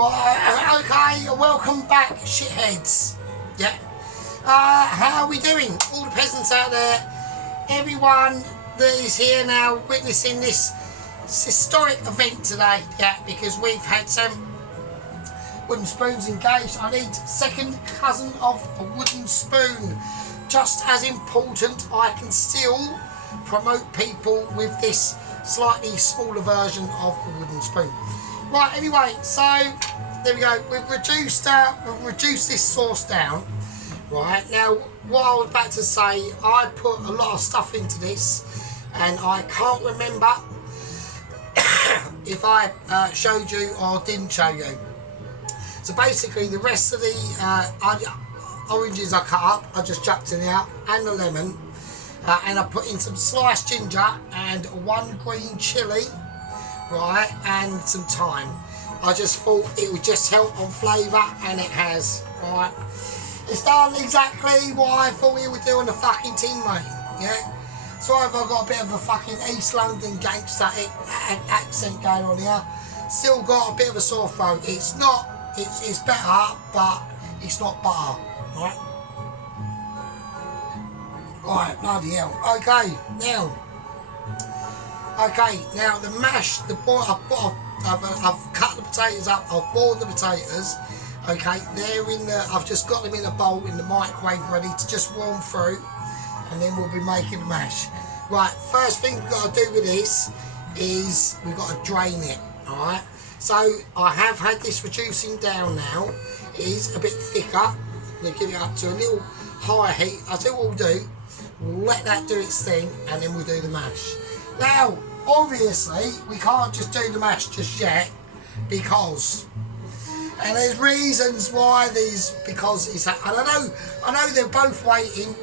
Right, okay, welcome back, shitheads. Yeah. How are we doing? All the peasants out there, everyone that is here now witnessing this historic event today, yeah, because we've had some wooden spoons engaged. I need second cousin of a wooden spoon. Just as important, I can still promote people with this slightly smaller version of a wooden spoon. Right, anyway, so there we go. We've reduced this sauce down. Right, now what I was about to say, I put a lot of stuff into this and I can't remember if I showed you or didn't show you. So basically the rest of the oranges I cut up, I just chucked in out, and the lemon, and I put in some sliced ginger and one green chilli, right, and some thyme. I just thought it would just help on flavour, and it has, right. It's done exactly what I thought it would do on the fucking tin, mate, yeah. So I've got a bit of a fucking East London gangster accent going on here. Still got a bit of a sore throat. It's not, it's better, but it's not butter, right? Right, bloody hell. Okay, now the mash, I've cut the potatoes up, I've boiled the potatoes. Okay, they're in the, I've just got them in a bowl in the microwave ready to just warm through, and then we'll be making the mash. Right, first thing we've got to do with this is we've got to drain it, alright? So I have had this reducing down now. It is a bit thicker. I'm going to give it up to a little higher heat. I'll tell you what we'll do. We'll let that do its thing, and then we'll do the mash. Now, obviously, we can't just do the mash just yet, because, and there's reasons why these, because it's, and I know they're both waiting.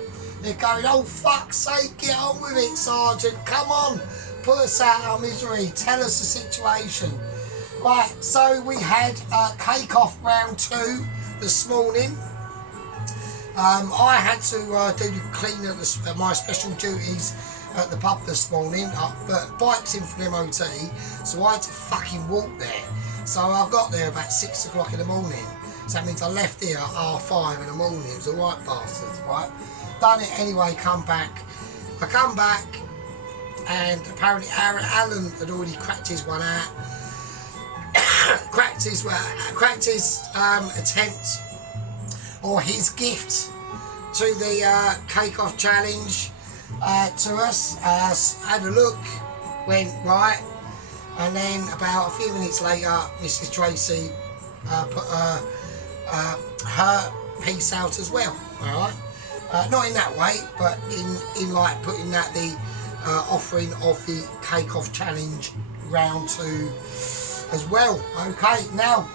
They're going, oh fuck's sake, get on with it, Sergeant, come on, put us out of our misery, tell us the situation. Right, so we had cake off round 2 this morning. I had to do the cleaning of my special duties at the pub this morning, but bike's in for the MOT, so I had to fucking walk there. So I got there about 6 o'clock in the morning, so that means I left here at 5:30 in the morning. It was a right bastard, right? Done it anyway, come back. I come back, and apparently Alan had already cracked his one out. cracked his attempt, or his gift to the cake off challenge to us. Had a look, went right, and then about a few minutes later, Mrs. Tracy put her piece out as well. All right, not in that way, but in like putting that the offering of the cake off challenge round 2 as well. Okay, now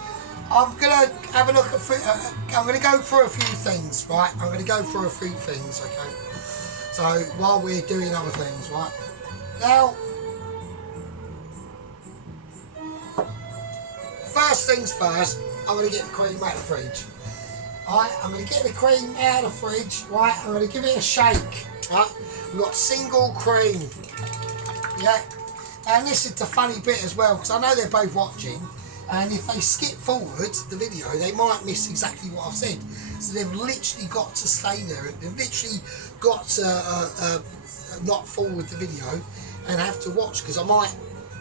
I'm gonna have a look at. I'm gonna go through a few things, right? I'm gonna go through a few things, okay? So while we're doing other things, right? Now, first things first, I'm gonna get the cream out of the fridge. Alright, I'm gonna get the cream out of the fridge, right? I'm gonna give it a shake, right? We've got single cream, yeah. And this is the funny bit as well, because I know they're both watching, and if they skip forward the video, they might miss exactly what I've said. So they've literally got to stay there. They've literally got to not forward the video and have to watch, because I might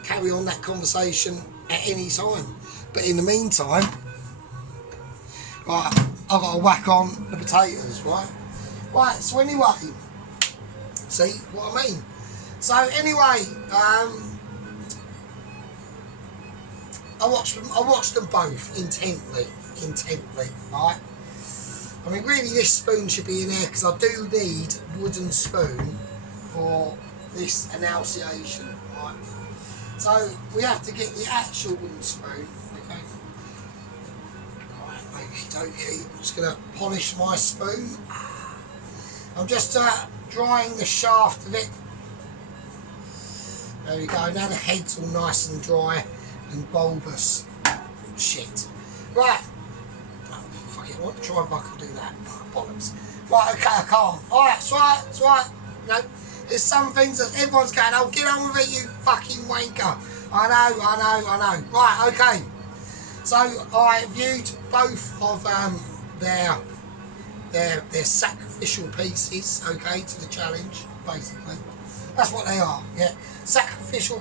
carry on that conversation at any time. But in the meantime, right, I've got to whack on the potatoes, right? Right, so anyway, see what I mean? So anyway, I watched them both intently, right? I mean, really, this spoon should be in there because I do need a wooden spoon for this enunciation, right? So we have to get the actual wooden spoon, okay? Right, okie dokie. I'm just gonna polish my spoon. I'm just drying the shaft of it. There we go. Now the head's all nice and dry and bulbous. Shit. Right. Oh, fuck it. I want to try if I can do that. Bollocks. Right, okay, I can't. Alright, it's right. You know, there's some things that everyone's going, oh, get on with it, you fucking wanker. I know. Right, okay. So I viewed both of their sacrificial pieces, okay, to the challenge, basically. That's what they are, yeah. Sacrificial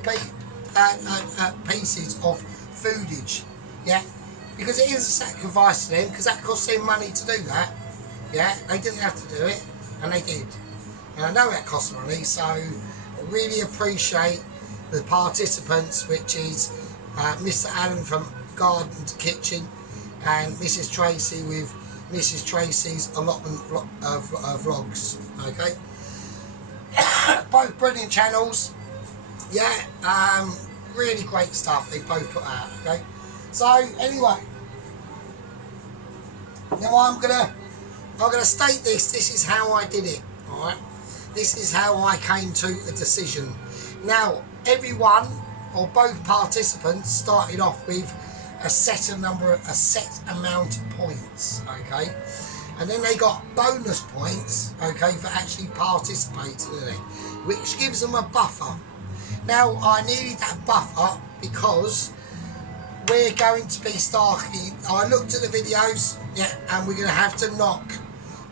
pieces of foodage, yeah. Because it is a sacrifice to them, because that costs them money to do that, yeah. They didn't have to do it, and they did. And I know that costs money, so I really appreciate the participants, which is Mr. Allen from Garden to Kitchen, and Mrs. Tracy with Mrs. Tracy's allotment vlogs, okay. Both brilliant channels, yeah. Really great stuff they both put out, okay. So anyway, now I'm gonna state this. This is how I did it, all right. This is how I came to a decision. Now, everyone or both participants started off with a set amount of points, okay, and then they got bonus points, okay, for actually participating in it, which gives them a buffer. Now, I needed that buffer because we're going to be starting. I looked at the videos, yeah, and we're going to have to knock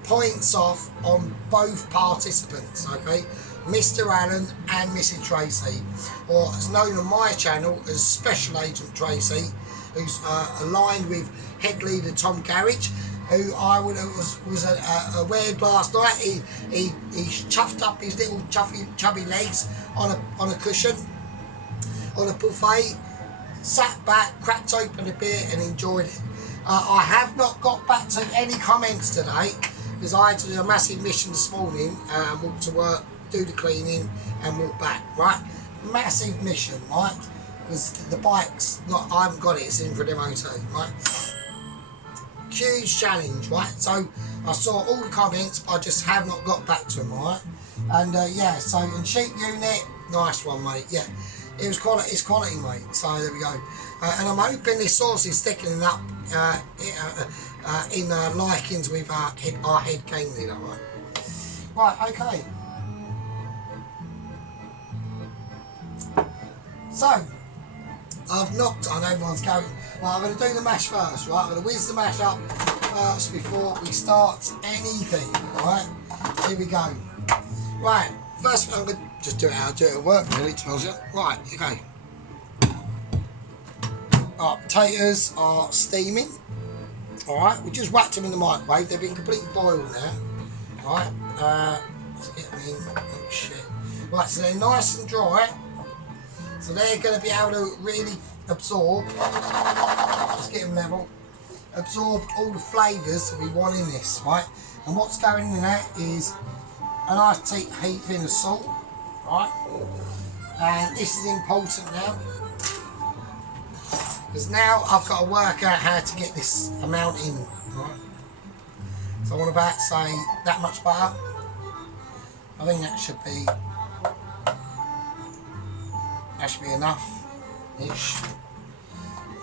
points off on both participants, okay, Mr. Allen and Mrs. Tracy, or as known on my channel as Special Agent Tracy, who's aligned with head leader Tom Garage, who I was aware last night. He chuffed up his little chubby legs on a cushion on a buffet, sat back, cracked open a beer and enjoyed it. I have not got back to any comments today because I had to do a massive mission this morning, walk to work, do the cleaning and walk back, right? Massive mission, right? Because the bike's not, I haven't got it, it's in for the MOT, right? Huge challenge, right? So I saw all the comments, but I just have not got back to them, right? And yeah, so in sheep unit, nice one, mate. Yeah, it was quality. It's quality, mate. So there we go. And I'm hoping this sauce is thickening up in likings with our head game leader, right? Right, okay. So I've knocked on everyone's going. Right, I'm going to do the mash first, right? I'm going to whiz the mash up first before we start anything, right? Here we go. Right, first I'm going to just do it how I do it at work, really, to be honest. Right, okay. Right, potatoes are steaming. Alright, we just whacked them in the microwave. They've been completely boiled now. Alright, let's get them in. Oh, shit. Right, so they're nice and dry. So they're going to be able to really absorb, let's get them level, absorb all the flavours that we want in this, right? And what's going in that is a nice heaping of salt, right? And this is important now, because now I've got to work out how to get this amount in, right? So I want about, say, that much butter. I think that should be enough-ish.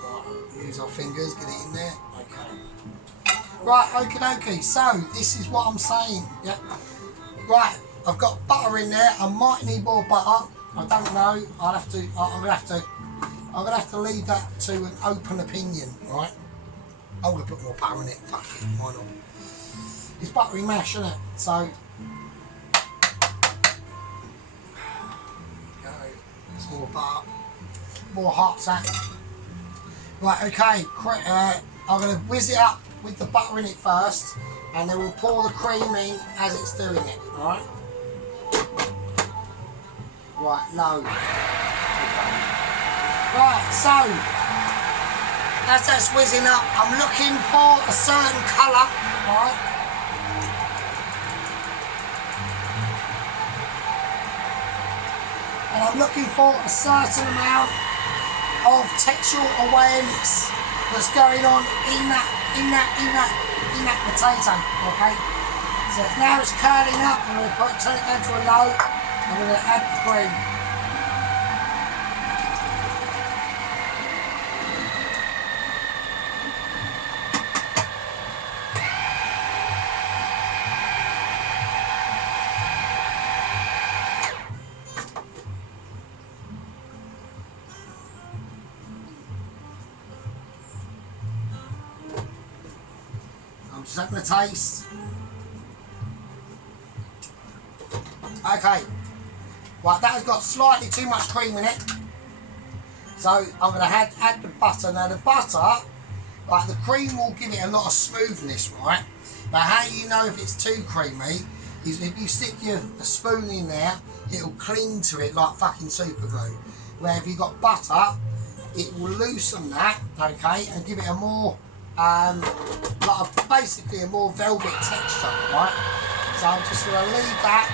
Right, use our fingers, get it in there. Okay. Right, okie dokie. So this is what I'm saying. Yep. Right, I've got butter in there. I might need more butter. I don't know. I'm gonna have to leave that to an open opinion. Right. I'm gonna put more butter in it. Fuck it. Why not? It's buttery mash, isn't it? So. More butter, more hot sack. Right, okay, I'm going to whiz it up with the butter in it first, and then we'll pour the cream in as it's doing it, alright? Right, low. Okay. Right, so, as that's whizzing up, I'm looking for a certain colour, alright? And I'm looking for a certain amount of textual awareness that's going on in that potato, okay? So now it's curling up, I'm going to turn it down to a low, I'm going to add the cream. Having a taste. Okay. Right, that has got slightly too much cream in it. So I'm going to add the butter. Now the butter, like the cream will give it a lot of smoothness, right? But how you know if it's too creamy is if you stick your spoon in there, it'll cling to it like fucking super glue. Where if you've got butter, it will loosen that, okay, and give it a more, basically a more velvet texture, right? So I'm just going to leave that,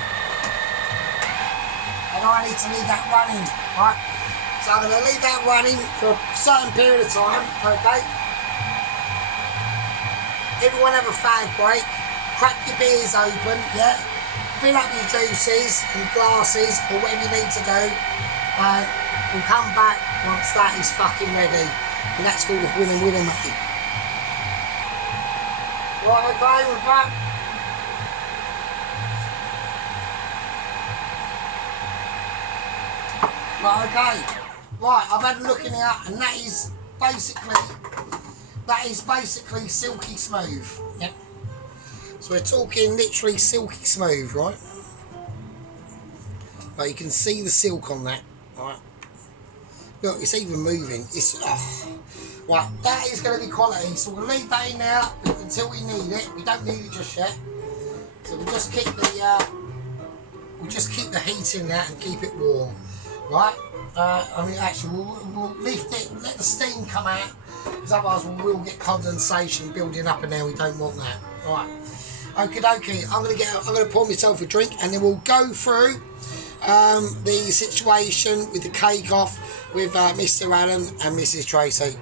and I need to leave that running, right? So I'm going to leave that running for a certain period of time, okay? Everyone have a fag break, crack your beers open, yeah? Fill up your juices and glasses or whatever you need to do. We'll come back once that is fucking ready. And that's called a winner, mate. Right, okay, we're back. Right, okay. Right, I've had a look in here and that is basically silky smooth. Yep. So we're talking literally silky smooth, right? But you can see the silk on that, right? Look, it's even moving. It's right. That is going to be quality. So we'll leave that in there until we need it. We don't need it just yet. So we'll just keep the heat in there and keep it warm, right? I mean, actually, we'll lift it, let the steam come out, because otherwise we will get condensation building up, and there we don't want that. Right. Okie dokie. I'm gonna pour myself a drink, and then we'll go through the situation with the cake off with Mr. Allen and Mrs. Tracy.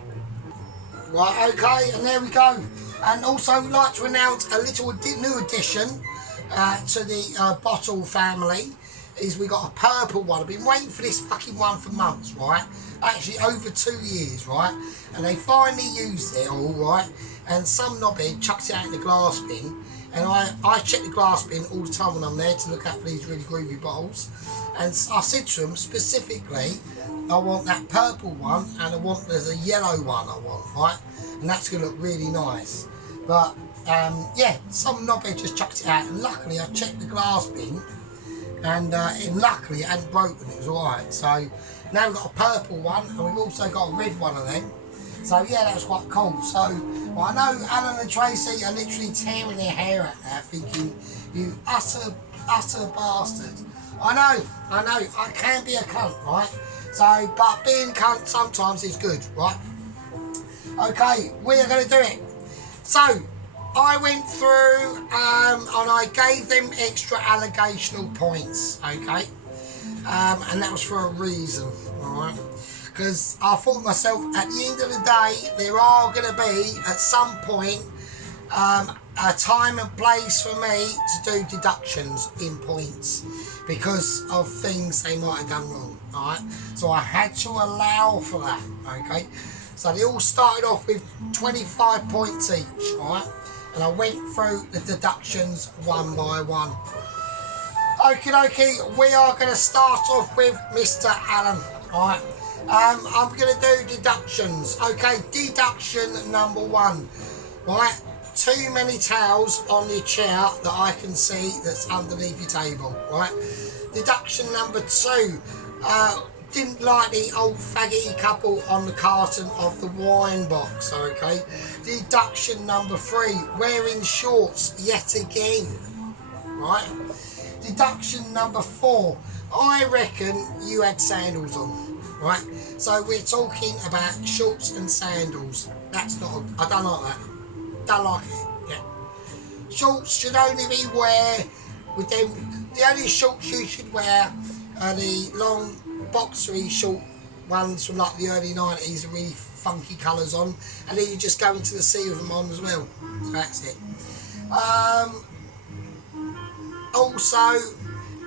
Right, okay, and there we go. And also, we'd like to announce a little new addition to the bottle family. Is we got a purple one. I've been waiting for this fucking one for months, right? Actually, over 2 years, right? And they finally used it all, right? And some knobhead chucks it out in the glass bin. And I check the glass bin all the time when I'm there to look out for these really groovy bottles. And I said to them specifically, I want that purple one and there's a yellow one I want, right? And that's going to look really nice. But, yeah, some knobhead just chucked it out. And luckily, I checked the glass bin. And luckily it hadn't broken, it was alright. So now we've got a purple one and we've also got a red one of them. So yeah, that was quite cool. So well, I know Alan and Tracy are literally tearing their hair out now thinking, you utter bastard. I know, I can be a cunt, right? So, but being a cunt sometimes is good, right? Okay, we are going to do it. So, I went through and I gave them extra allegational points, okay? And that was for a reason, alright? Because I thought to myself, at the end of the day, there are going to be, at some point, a time and place for me to do deductions in points because of things they might have done wrong, alright? So I had to allow for that, okay? So they all started off with 25 points each, alright? And I went through the deductions one by one. Okie dokie, we are going to start off with Mr. Allen, alright? I'm going to do deductions. Okay, deduction number one, right? Too many towels on your chair that I can see that's underneath your table, right? Deduction number two, didn't like the old faggoty couple on the carton of the wine box, okay? Deduction number three, wearing shorts yet again, right? Deduction number four, I reckon you had sandals on, right? So we're talking about shorts and sandals. That's not, I don't like that. Don't like it, yeah. Shorts should only be wear with them, the only shorts you should wear are the long boxery short ones from like the early 90s, with really funky colours on, and then you just go into the sea with them on as well. So that's it. Also,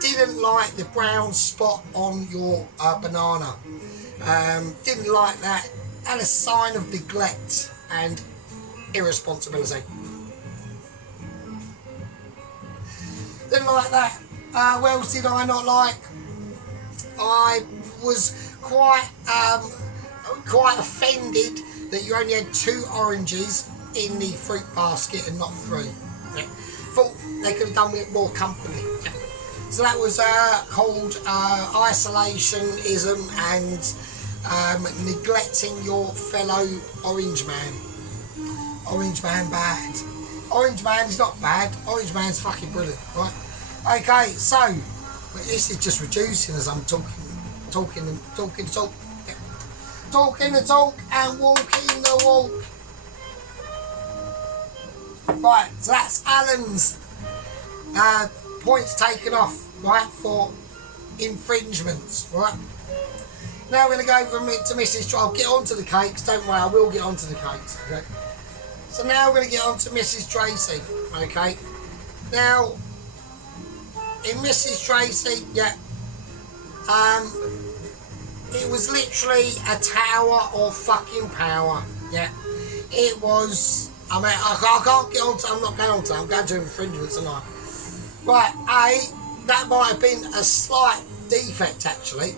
didn't like the brown spot on your banana. Didn't like that, and a sign of neglect and irresponsibility. Didn't like that. What else did I not like? I was quite offended that you only had 2 oranges in the fruit basket and not 3. Yeah. Thought they could have done with more company. Yeah. So that was called isolationism and neglecting your fellow orange man. Orange man bad. Orange man is not bad. Orange man's fucking brilliant, right? Okay, so this is just reducing as I'm talking the talk. Yeah. Talking the talk and walking the walk. Right, so that's Alan's points taken off, right, for infringements, right? Now we're going to go from it to Mrs. I'll get onto the cakes, don't worry, I will get onto the cakes, okay? So now we're going to get on to Mrs. Tracy, okay? Now, in Mrs. Tracy, yeah, it was literally a tower of fucking power, yeah? It was, I mean, I can't get on to, I'm not going on to, I'm going to infringements tonight. Right, that might have been a slight defect actually.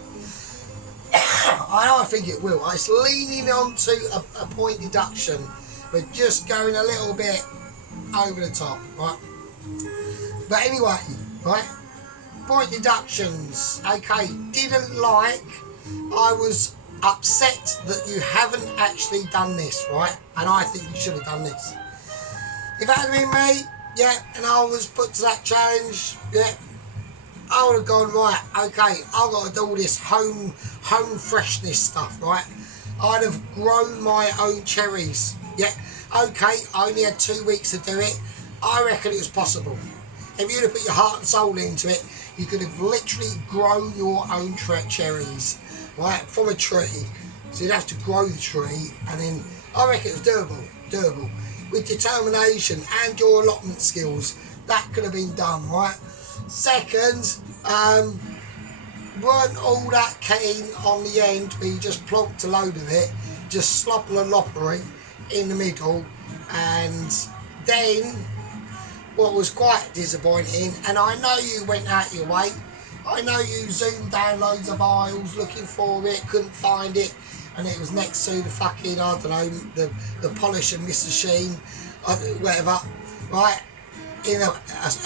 I think it will. It's leaning onto a point deduction, but just going a little bit over the top, right? But anyway, right? Point deductions, okay, didn't like, I was upset that you haven't actually done this, right? And I think you should have done this. If that had been me, yeah, and I was put to that challenge, yeah, I would have gone, right, okay, I've got to do all this home freshness stuff, right? I'd have grown my own cherries, yeah, okay, I only had 2 weeks to do it. I reckon it was possible. If you'd have put your heart and soul into it, you could have literally grown your own cherries, right, from a tree. So you'd have to grow the tree, and then I reckon it was doable. With determination and your allotment skills, that could have been done, right? Second, weren't all that keen on the end where you just plonked a load of it, just slopper and loppery in the middle, and then what was quite disappointing, and I know you went out your way, I know you zoomed down loads of aisles looking for it, couldn't find it, and it was next to the fucking, I don't know, the polish and Mr. Sheen, whatever, right, in a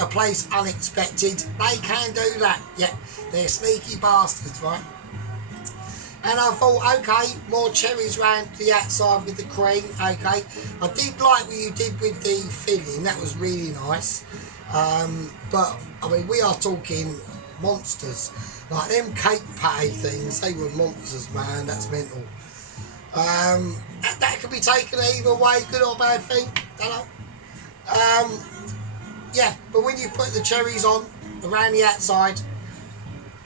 place unexpected. They can do that, yeah, they're sneaky bastards, right? And I thought, okay, more cherries round the outside with the cream, okay. I did like what you did with the filling, that was really nice. But, I mean, we are talking monsters. Like, them cake patty things, they were monsters, man, that's mental. That could be taken either way, good or bad thing, don't know. Yeah, but when you put the cherries on, around the outside,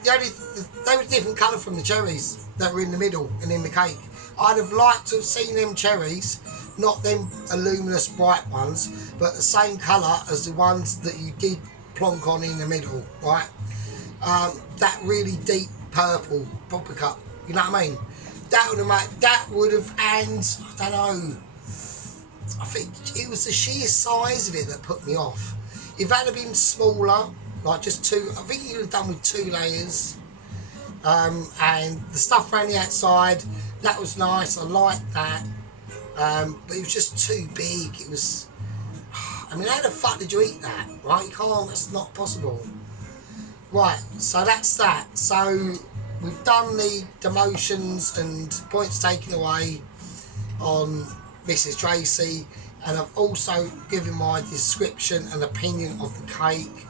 they were different colour from the cherries that were in the middle and in the cake. I'd have liked to have seen them cherries, not them luminous bright ones, but the same colour as the ones that you did plonk on in the middle, right? That really deep purple proper cut, you know what I mean? That would have, and I don't know, I think it was the sheer size of it that put me off. If that had been smaller, like just 2, I think you would have done with 2 layers. And the stuff around the outside, that was nice, I liked that. But it was just too big. It was, I mean, how the fuck did you eat that, right? You can't, that's not possible. Right, so that's that. So we've done the demotions and points taken away on Mrs. Tracy, and I've also given my description and opinion of the cake.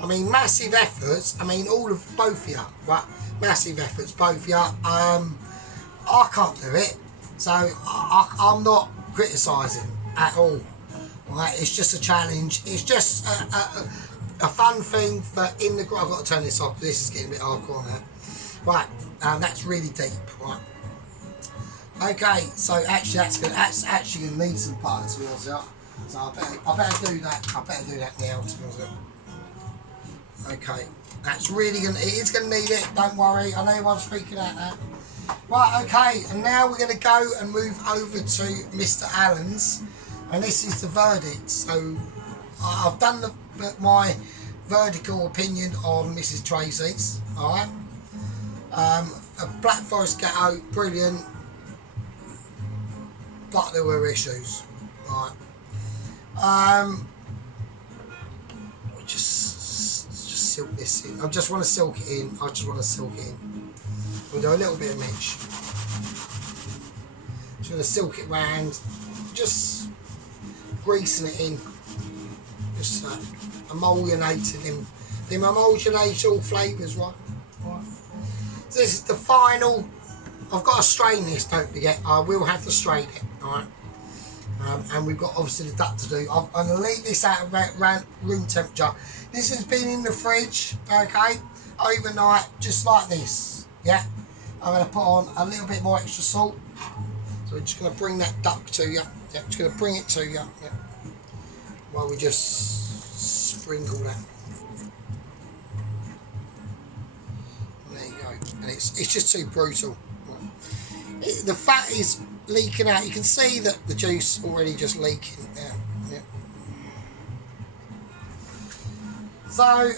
I mean, massive efforts. I mean, both of you, right? Massive efforts, both of you. I can't do it, so I'm not criticising at all. Right? It's just a challenge. It's just a fun thing for in the. I've got to turn this off. This is getting a bit hardcore now. Right, that's really deep, right? Okay, so actually that's actually gonna need some butter, to be honest with you. So I better do that. I better do that now, to be honest with you. Okay, that's really it is gonna need it. Don't worry. I know everyone's freaking out now. Right, okay, and now we're gonna go and move over to Mr. Allen's, and this is the verdict. So I've done my vertical opinion on Mrs. Tracy's. All right. A Black Forest Ghetto, brilliant, but there were issues, right? Just silk this in. I just want to silk it in. I just want to silk it in. We'll do a little bit of mesh. Just going to silk it round. Just greasing it in. Just emulsionating them. Them emulsionate all flavours, right? So this is the final. I've got to strain this, don't forget. I will have to strain it, alright? And we've got obviously the duck to do. I'm going to leave this out around room temperature. This has been in the fridge, okay, overnight, just like this, yeah. I'm going to put on a little bit more extra salt. So we're just going to bring that duck to you. Yeah, just going to bring it to you. Yeah. While we just sprinkle that. There you go. And it's just too brutal. The fat is leaking out. You can see that the juice already just leaking there. Yeah. So,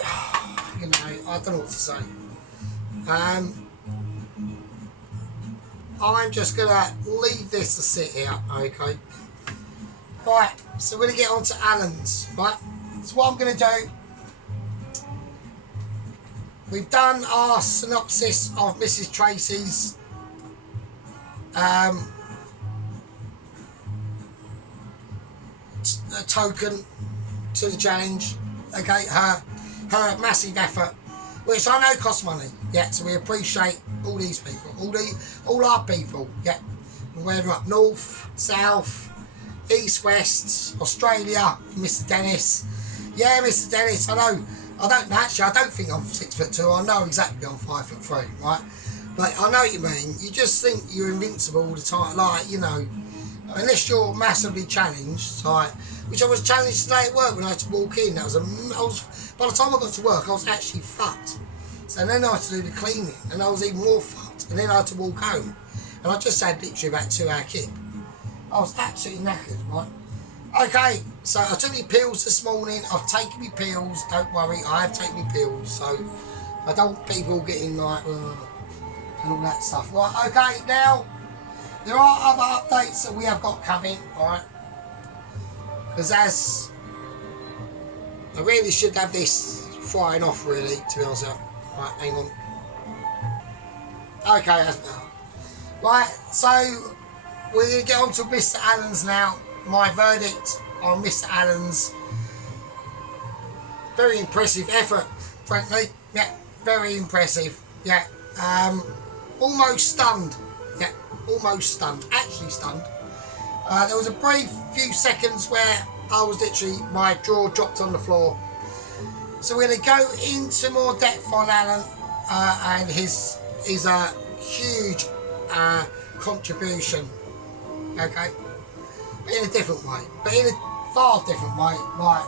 you know, I don't know what to say. I'm just gonna leave this to sit here, okay? Right, so we're gonna get on to Alan's, right? So what I'm gonna do, we've done our synopsis of Mrs. Tracy's a token to the challenge, okay, her massive effort, which I know costs money, yeah, so we appreciate all these people, all our people, yeah, whether up north, south, east, west, Australia, Mr. Dennis, yeah, Mr. Dennis, I know, I don't think I'm 6'2", I know exactly I'm 5'3", right, but I know what you mean, you just think you're invincible all the time, like, you know, unless you're massively challenged, like, which I was challenged today at work when I had to walk in. By the time I got to work, I was actually fucked. So then I had to do the cleaning, and I was even more fucked. And then I had to walk home, and I just had literally about 2 hour kip. I was absolutely knackered, right? Okay, so I took my pills this morning. I've taken my pills. Don't worry, I have taken my pills. So I don't want people getting like and all that stuff. Right? Okay, now. There are other updates that we have got coming, alright? Because as I really should have this frying off, really, to be honest. Right, hang on. Okay, that's better. Right, so we're going to get on to Mr. Allen's now. My verdict on Mr. Allen's. Very impressive effort, frankly. Yeah, very impressive. Yeah, almost stunned. Yeah, almost stunned. Actually stunned. There was a brief few seconds where I was literally, my jaw dropped on the floor. So we're going to go into more depth on Alan and his huge contribution. Okay, but in a different way. But in a far different way. Like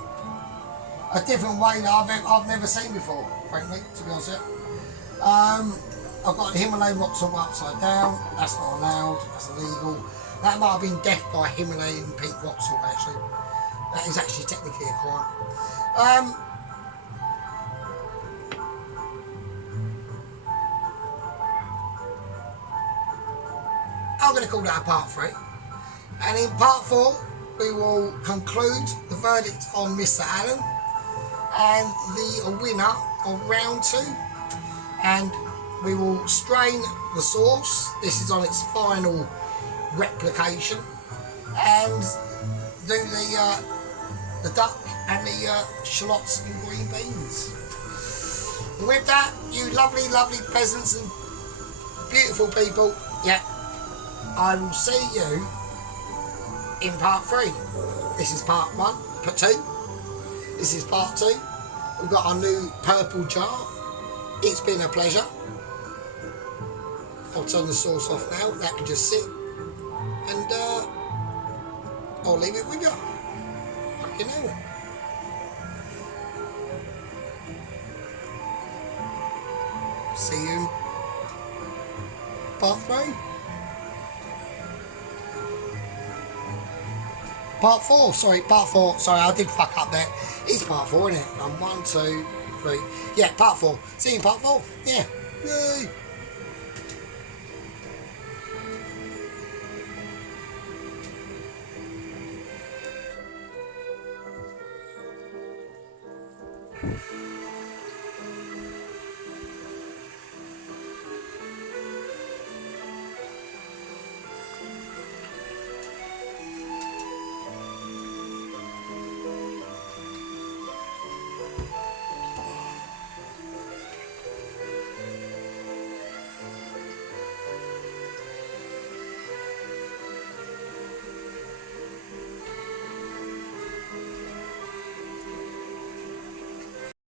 a different way that I've never seen before, frankly, to be honest with you. I've got the Himalayan rock salt upside down. That's not allowed. That's illegal. That might have been death by Himalayan pink rock salt, actually. That is actually technically a crime. I'm going to call that a part 3. And in part 4, we will conclude the verdict on Mr. Allen and the winner of round 2. And we will strain the sauce. This is on its final replication, and do the duck and the shallots and green beans. And with that, you lovely, lovely peasants and beautiful people, yeah, I will see you in part 3. This is part 1, part 2. This is part 2. We've got our new purple jar. It's been a pleasure. I'll turn the sauce off now. That can just sit. And I'll leave it with you. Fucking hell. See you in part 3. Part 4, sorry, part 4. Sorry, I did fuck up there. It's part 4, isn't it? 1, 2, 3. Yeah, part 4. See you in part 4. Yeah. Yay.